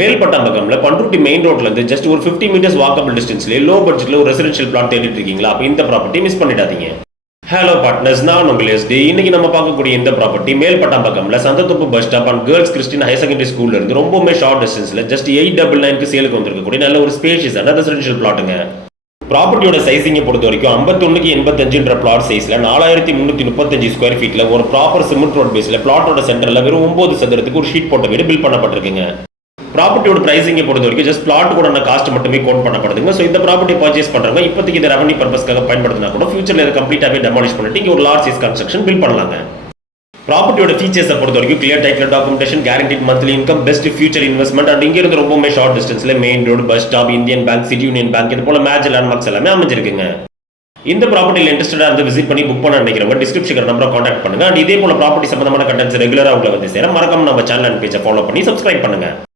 மேல்பட்டாம்பகம்ல Panruti main ரோட்ல இருந்து just ஒரு 50 மீட்டர்ஸ் வாக்கபிள் டிஸ்டன்ஸ்ல லோ பட்ஜெட்ல ஒரு ரெசிடென்ஷியல் பிளாட் தேடிட்டு இருக்கீங்களா? அப்ப இந்த ப்ராப்பர்ட்டி மிஸ் பண்ணிடாதீங்க. ஹலோ பார்ட்னர்ஸ், நான் உங்கள் எஸ்டி. இன்னைக்கு நம்ம பார்க்கக்கூடிய இந்த ப்ராப்பர்ட்டி மேல்பட்டாம்பகம்ல சந்தத்தோப்பு bus stop and girls Christian higher secondary ஸ்கூல்ல இருந்து ரொம்பவுமே ஷார்ட் டிஸ்டன்ஸ்ல ஜஸ்ட் 899 சேலுக்கு வந்திருக்கக்கூடிய நல்ல ஒரு ஸ்பேஷியஸான ரெசிடென்ஷியல் பிளாட்டுங்க. ப்ராப்பர்ட்டியோட சைசிங்கை பொறுத்த வரைக்கும் 51:85 பிளாட் சைஸ்ல 4335 ஸ்கொயர் ஃபீட்ல ஒரு ப்ராப்பர் சிமெண்ட் ரோட் பேஸ்ல பிளாட்டோட சென்டர்ல வெறும் 9 சதுரத்துக்கு ஒரு ஷீட் போட்ட வீடு பில்ட் பண்ணப்பட்டிருக்குங்க. ப்ராப்பர்ட்டியோட பிரைசிங்கை பொறுத்த வரைக்கும் ஜஸ்ட் பிளாட் கூட காஸ்ட் மட்டுமே கோட் பண்ணப்படுதுங்க. ஸோ இந்த ப்ராப்பர்ட்டி பர்ச்சேஸ் பண்றவங்க இப்போதைக்கு இந்த ரெவன்யூ பர்பஸ்க்காக பயன்படுத்தினா கூட ஃபியூச்சர்ல இதை கம்ப்ளீட்டாவே டெமாலிஷ் பண்ணிட்டு இங்க ஒரு லார்ஜ் சைஸ் கன்ஸ்ட்ரக்ஷன் பில்ட் பண்ணலாங்க. ப்ராப்பர்ட்டியோட ஃபீச்சர்ஸை பொறுத்த வரைக்கும் clear title documentation, guaranteed monthly income, best future investment and இங்க இருந்து ரொம்பவுமே ஷார்ட் டிஸ்டன்ஸ்ல main road, bus stop, Indian bank, city union bank இது போல மேஜர் லேண்ட்மார்க்ஸ் எல்லாமே அமைஞ்சிருக்குங்க. இந்த ப்ராப்பர்ட்டியில் இன்ட்ரெஸ்டடா இருந்து விசிட் பண்ணி புக் பண்ண நினைக்கிறவங்க டிஸ்கிரிப்ஷன் நம்பரை கான்டாக்ட் பண்ணுங்க. அண்ட் இதே போல ப்ராப்பர்ட்டி சம்பந்தமான கண்டென்ட்ஸ் ரெகுலரா உங்களை வந்து சேர மறக்காம நம்ம சேனல் அண்ட் பேஜை ஃபாலோ பண்ணி சப்ஸ்கிரைப் பண்ணுங்க.